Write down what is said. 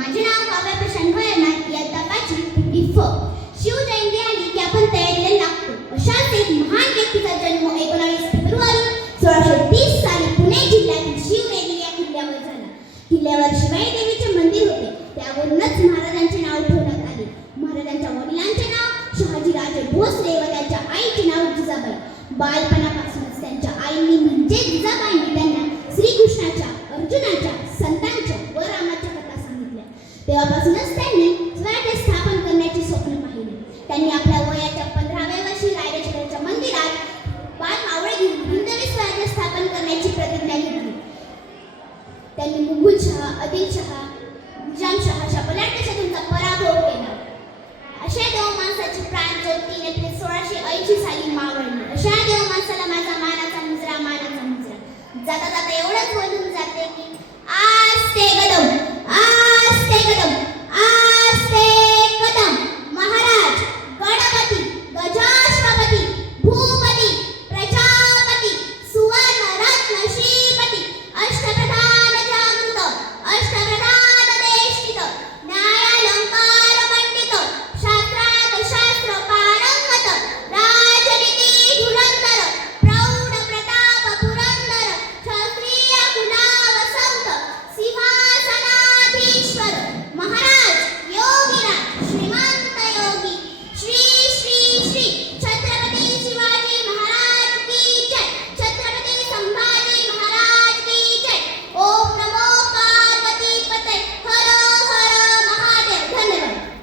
माझे नाव काव्य प्रशांत भैरनाथ, इयत्ता 5वी, तुकडी फ. शिवजयंती आली की आपण तयारीला लागतो. अशाच एक महान व्यक्तीचा जन्म 19 फेब्रुवारी 1630 साली पुणे जिल्ह्यातील शिवनेरी या किल्ल्यावर झाला. किल्ल्यावर शिवाई देवीचे मंदिर होते. त्यावरूनच महाराजांचे नाव ठेवण्यात आले. महाराजांच्या वडिलांचे नाव शहाजीराजे भोसले व त्यांच्या आईचे नाव जिजाबाई. बालपणापासूनच त्यांच्या आईंनी म्हणजे जिजाबाईंनी त्यांना श्रीकृष्णाच्या, अर्जुनाच्या, संतांच्या व रामाच्या कथा सांगितल्या. तेव्हापासूनच त्यांनी स्वराज्य स्थापन करण्याचे स्वप्न पाहिले. त्यांनी आपल्या वयाच्या 15व्या वर्षी रायरेश्वराच्या मंदिरात बाल मावळे घेऊन हिंदवी स्वराज्य स्थापन करण्याची प्रतिज्ञा घेतली. त्यांनी मुघलशाह, आदिलशाह, निजामशाहच्या बलाढ्य पराभव केला. अशा देव माणसाची प्राणज्योत 3 एप्रिल 1680 साली मावळली. अशा देव माणसाला माझा मानाचा मुजरा, मानाचा मुजरा. जाता जाता एवढंच बोलून